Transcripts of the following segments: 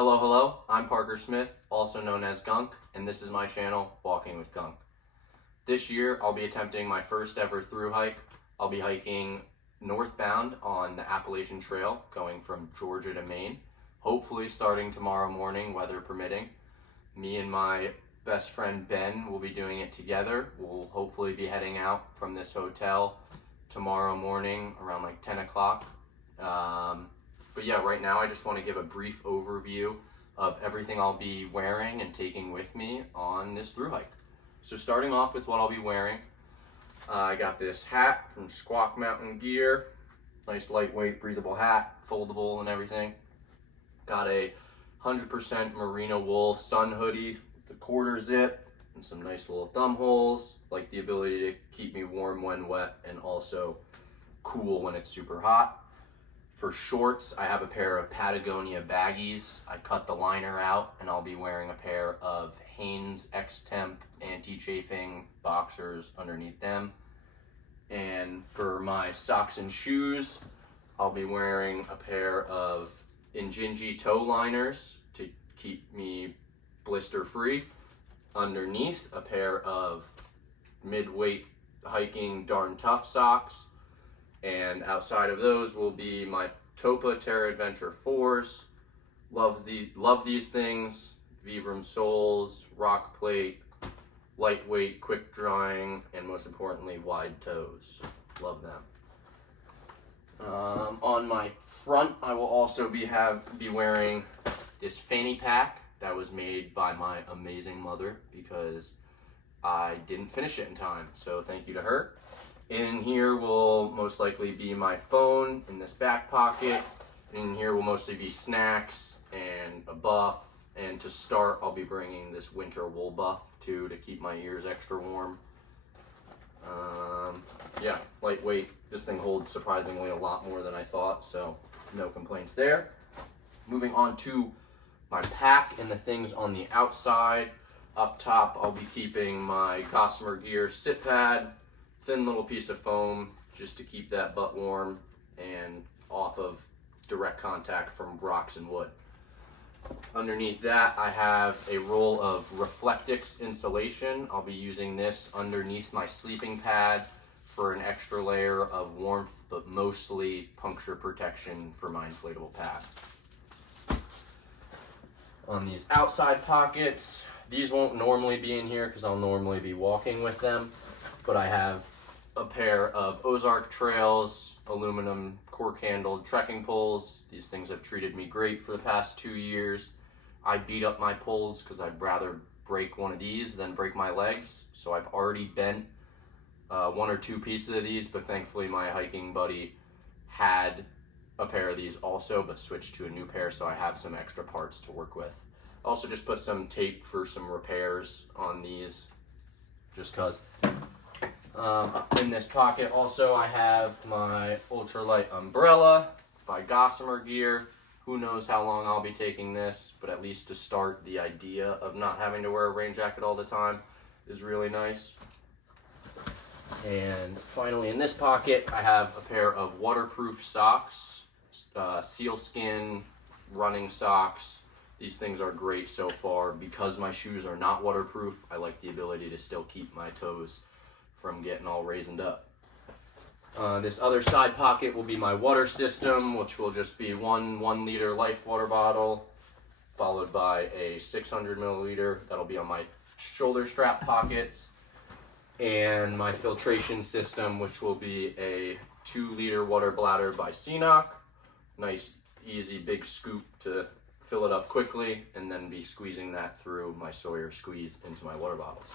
Hello, I'm Parker Smith, also known as Gunk, and this is my channel, Walking with Gunk. This year, I'll be attempting my first ever through hike. I'll be hiking northbound on the Appalachian Trail, going from Georgia to Maine, hopefully starting tomorrow morning, weather permitting. Me and my best friend Ben will be doing it together. We'll hopefully be heading out from this hotel tomorrow morning around like 10 o'clock. But yeah, right now I just want to give a brief overview of everything I'll be wearing and taking with me on this through hike. So starting off with what I'll be wearing, I got this hat from Squawk Mountain Gear. Nice lightweight, breathable hat, foldable and everything. Got a 100% merino wool sun hoodie with the quarter zip and some nice little thumb holes. Like the ability to keep me warm when wet and also cool when it's super hot. For shorts, I have a pair of Patagonia baggies. I cut the liner out and I'll be wearing a pair of Hanes X-Temp anti-chafing boxers underneath them. And for my socks and shoes, I'll be wearing a pair of Injinji toe liners to keep me blister free. Underneath, a pair of mid-weight hiking Darn Tough socks. And outside of those will be my Topa Terra Adventure 4s. Love these things. Vibram soles, rock plate, lightweight, quick drying, and most importantly, wide toes. Love them. On my front, I will also be wearing this fanny pack that was made by my amazing mother because I didn't finish it in time. So thank you to her. In here will most likely be my phone in this back pocket. In here will mostly be snacks and a buff. And to start, I'll be bringing this winter wool buff too to keep my ears extra warm. Yeah, lightweight. This thing holds surprisingly a lot more than I thought, so no complaints there. Moving on to my pack and the things on the outside. Up top, I'll be keeping my Gossamer Gear sit pad. Thin little piece of foam just to keep that butt warm and off of direct contact from rocks and wood. Underneath that, I have a roll of Reflectix insulation. I'll be using this underneath my sleeping pad for an extra layer of warmth, but mostly puncture protection for my inflatable pad. On these outside pockets, these won't normally be in here because I'll normally be walking with them, but I have a pair of Ozark Trails aluminum cork handled trekking poles. These things have treated me great for the past 2 years. I beat up my poles because I'd rather break one of these than break my legs. So I've already bent 1 or 2 pieces of these, but thankfully my hiking buddy had a pair of these also, but switched to a new pair, so I have some extra parts to work with. Also just put some tape for some repairs on these, just cause. In this pocket also I have my ultralight umbrella by Gossamer Gear. Who knows how long I'll be taking this, but at least to start, the idea of not having to wear a rain jacket all the time is really nice. And finally in this pocket I have a pair of waterproof socks, sealskin running socks. These things are great so far. Because my shoes are not waterproof, I like the ability to still keep my toes from getting all raisined up. This other side pocket will be my water system, which will just be one 1 liter Life water bottle, followed by a 600 milliliter. That'll be on my shoulder strap pockets. And my filtration system, which will be a 2 liter water bladder by CNOC. Nice, easy, big scoop to fill it up quickly, and then be squeezing that through my Sawyer squeeze into my water bottles.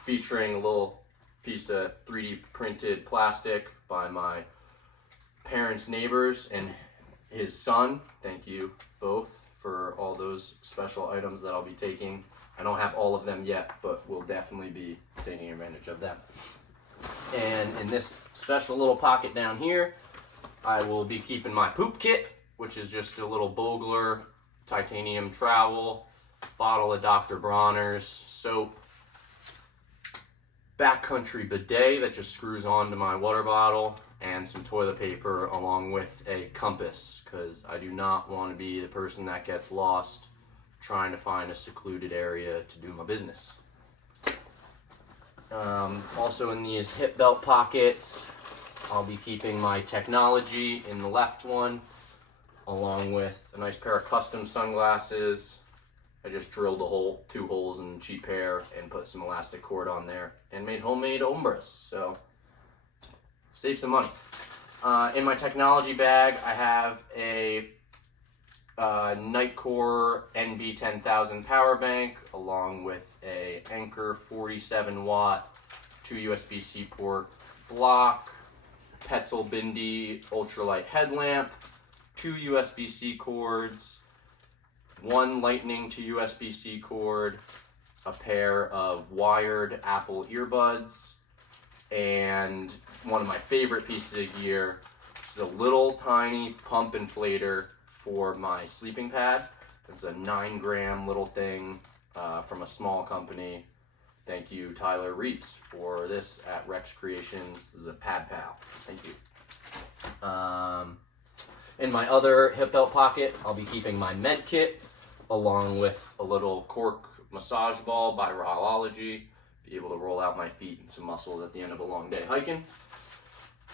Featuring a little piece of 3D printed plastic by my parents' neighbors and his son. Thank you both for all those special items that I'll be taking. I don't have all of them yet, but we'll definitely be taking advantage of them. And in this special little pocket down here, I will be keeping my poop kit, which is just a little Bogler titanium trowel, bottle of Dr. Bronner's soap, backcountry bidet that just screws onto my water bottle, and some toilet paper along with a compass, because I do not want to be the person that gets lost trying to find a secluded area to do my business. Also in these hip belt pockets, I'll be keeping my technology in the left one, along with a nice pair of custom sunglasses. I just drilled two holes in cheap pair and put some elastic cord on there and made homemade ombres, so save some money. In my technology bag, I have a Nightcore NB10000 power bank, along with a Anker 47 watt 2 USB-C port block, Petzl Bindi ultralight headlamp, 2 USB-C cords, 1 lightning to USB-C cord, a pair of wired Apple earbuds, and one of my favorite pieces of gear, which is a little tiny pump inflator for my sleeping pad. It's a 9-gram little thing from a small company. Thank you, Tyler Reeves, for this at Rex Creations. This is a Pad Pal. Thank you. In my other hip belt pocket, I'll be keeping my med kit, along with a little cork massage ball by Rahology. Be able to roll out my feet and some muscles at the end of a long day hiking.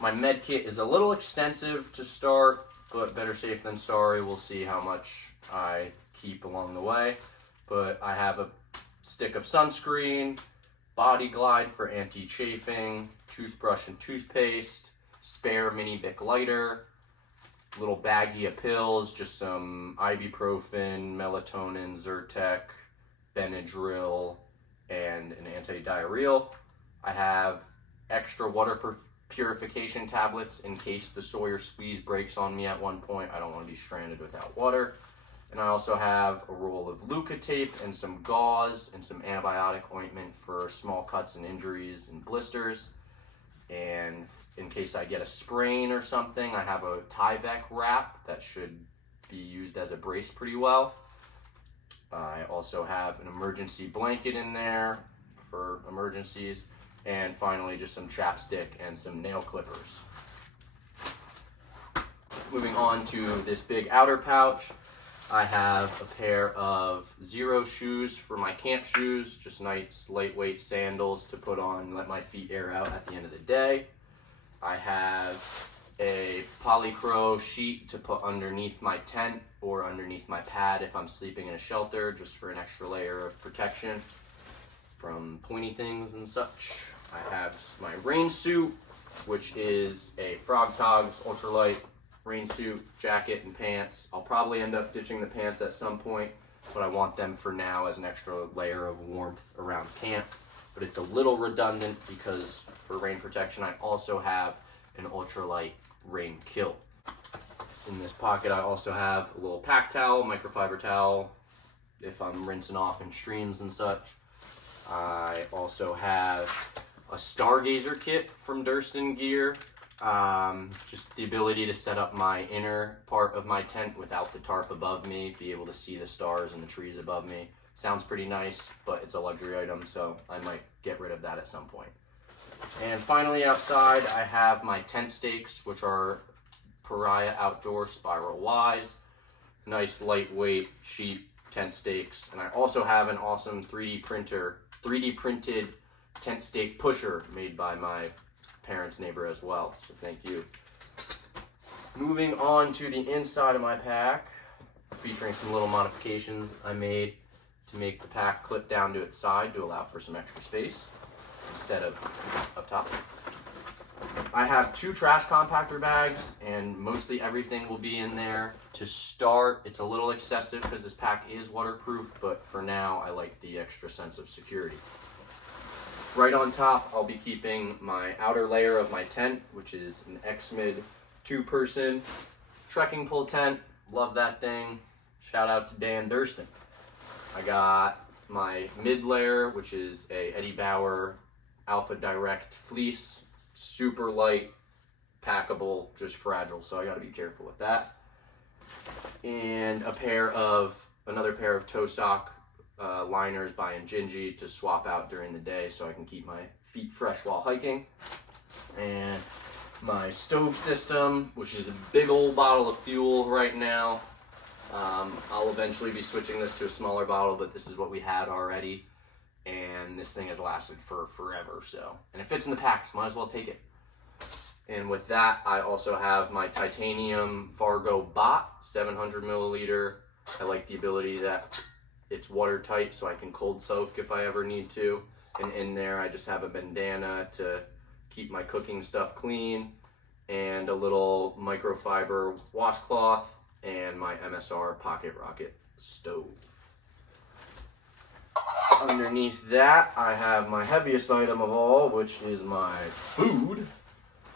My med kit is a little extensive to start, but better safe than sorry. We'll see how much I keep along the way. But I have a stick of sunscreen, Body Glide for anti-chafing, toothbrush and toothpaste, spare mini Bic lighter, little baggie of pills, just some ibuprofen, melatonin, Zyrtec, Benadryl, and an anti-diarrheal. I have extra water purification tablets in case the Sawyer squeeze breaks on me at one point. I don't want to be stranded without water. And I also have a roll of Luca tape and some gauze and some antibiotic ointment for small cuts and injuries and blisters. And in case I get a sprain or something, I have a Tyvek wrap that should be used as a brace pretty well. I also have an emergency blanket in there for emergencies. And finally, just some chapstick and some nail clippers. Moving on to this big outer pouch, I have a pair of Zero shoes for my camp shoes, just nice lightweight sandals to put on, let my feet air out at the end of the day. I have a polycro sheet to put underneath my tent or underneath my pad if I'm sleeping in a shelter, just for an extra layer of protection from pointy things and such. I have my rain suit, which is a Frog Togs ultralight rain suit, jacket, and pants. I'll probably end up ditching the pants at some point, but I want them for now as an extra layer of warmth around camp. But it's a little redundant because for rain protection, I also have an ultralight rain kilt. In this pocket, I also have a little pack towel, microfiber towel, if I'm rinsing off in streams and such. I also have a Stargazer kit from Durston Gear. Just the ability to set up my inner part of my tent without the tarp above me, be able to see the stars and the trees above me. Sounds pretty nice, but it's a luxury item, so I might get rid of that at some point. And finally outside, I have my tent stakes, which are Pariah Outdoor Spiral Wise. Nice, lightweight, cheap tent stakes. And I also have an awesome 3D printed tent stake pusher made by my parents' neighbor as well, so thank you. Moving on to the inside of my pack, featuring some little modifications I made to make the pack clip down to its side to allow for some extra space instead of up top. I have 2 trash compactor bags, and mostly everything will be in there. To start, it's a little excessive because this pack is waterproof, but for now I like the extra sense of security. Right on top, I'll be keeping my outer layer of my tent, which is an Xmid 2-person trekking pole tent. Love that thing. Shout out to Dan Durston. I got my mid layer, which is a Eddie Bauer Alpha Direct fleece. Super light, packable, just fragile, so I gotta be careful with that. And another pair of toe sock liners by Injinji to swap out during the day so I can keep my feet fresh while hiking. And my stove system, which is a big old bottle of fuel right now. I'll eventually be switching this to a smaller bottle, but this is what we had already, and this thing has lasted for forever. So, and it fits in the packs, might as well take it. And with that, I also have my titanium Fargo Bot, 700 milliliter. I like the ability that it's watertight, so I can cold soak if I ever need to. And in there, I just have a bandana to keep my cooking stuff clean, and a little microfiber washcloth, and my MSR Pocket Rocket stove. Underneath that, I have my heaviest item of all, which is my food,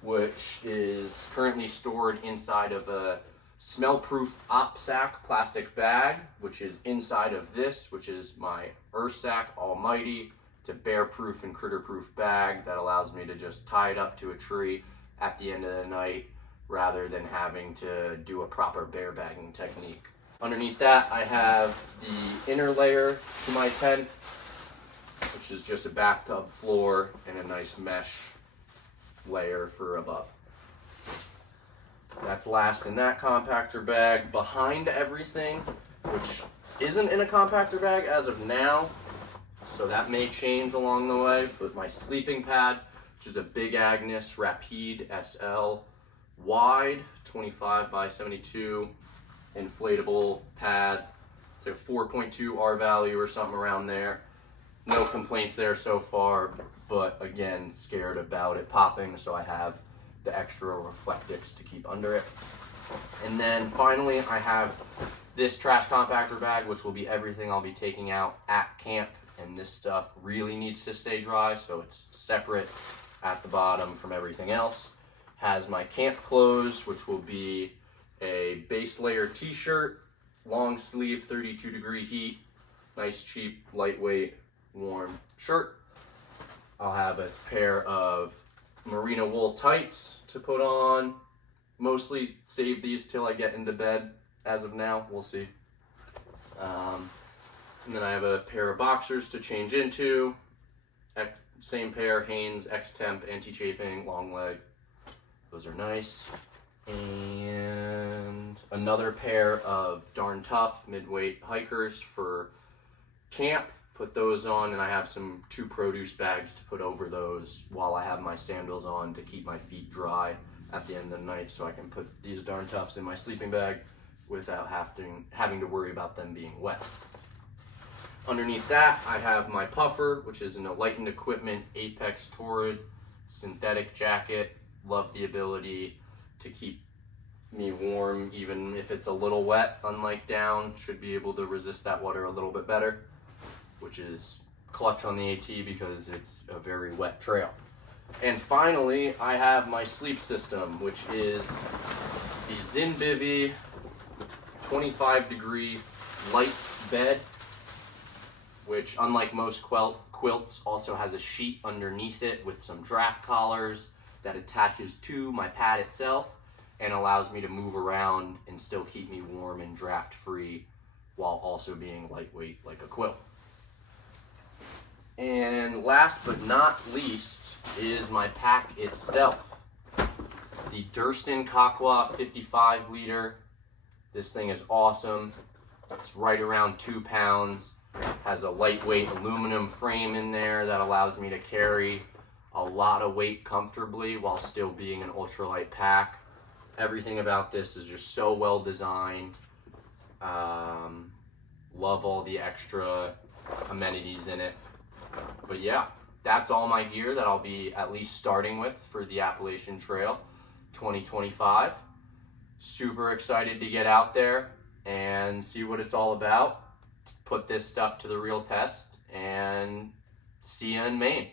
which is currently stored inside of a smell-proof OpSack plastic bag, which is inside of this, which is my Earthsack Almighty. It's a bear-proof and critter-proof bag that allows me to just tie it up to a tree at the end of the night rather than having to do a proper bear bagging technique. Underneath that, I have the inner layer to my tent, which is just a bathtub floor and a nice mesh layer for above. That's last in that compactor bag. Behind everything, which isn't in a compactor bag as of now, so that may change along the way, but my sleeping pad, which is a Big Agnes Rapide SL wide, 25 by 72 inflatable pad. It's a 4.2 R value or something around there. No complaints there so far, but again, scared about it popping, so I have the extra Reflectix to keep under it. And then finally, I have this trash compactor bag, which will be everything I'll be taking out at camp. And this stuff really needs to stay dry, so it's separate at the bottom from everything else. Has my camp clothes, which will be a base layer t-shirt, long sleeve, 32 degree heat, nice, cheap, lightweight, warm shirt. I'll have a pair of merino wool tights to put on. Mostly save these till I get into bed. As of now, we'll see. And then I have a pair of boxers to change into. Same pair, Hanes X-Temp anti-chafing long leg. Those are nice. And another pair of Darn Tough mid-weight hikers for camp. Put those on, and I have some 2 produce bags to put over those while I have my sandals on to keep my feet dry at the end of the night, so I can put these Darn Toughs in my sleeping bag without having to worry about them being wet. Underneath that, I have my puffer, which is an Enlightened Equipment Apex Torrid synthetic jacket. Love the ability to keep me warm even if it's a little wet, unlike down. Should be able to resist that water a little bit better, which is clutch on the AT because it's a very wet trail. And finally, I have my sleep system, which is the Zinbivy 25 degree light bed, which unlike most quilts also has a sheet underneath it with some draft collars that attaches to my pad itself and allows me to move around and still keep me warm and draft free while also being lightweight like a quilt. And last but not least is my pack itself. The Durston Kakwa 55 liter. This thing is awesome. It's right around 2 pounds. Has a lightweight aluminum frame in there that allows me to carry a lot of weight comfortably while still being an ultralight pack. Everything about this is just so well designed. Love all the extra amenities in it. But yeah, that's all my gear that I'll be at least starting with for the Appalachian Trail 2025. Super excited to get out there and see what it's all about. Put this stuff to the real test, and see you in Maine.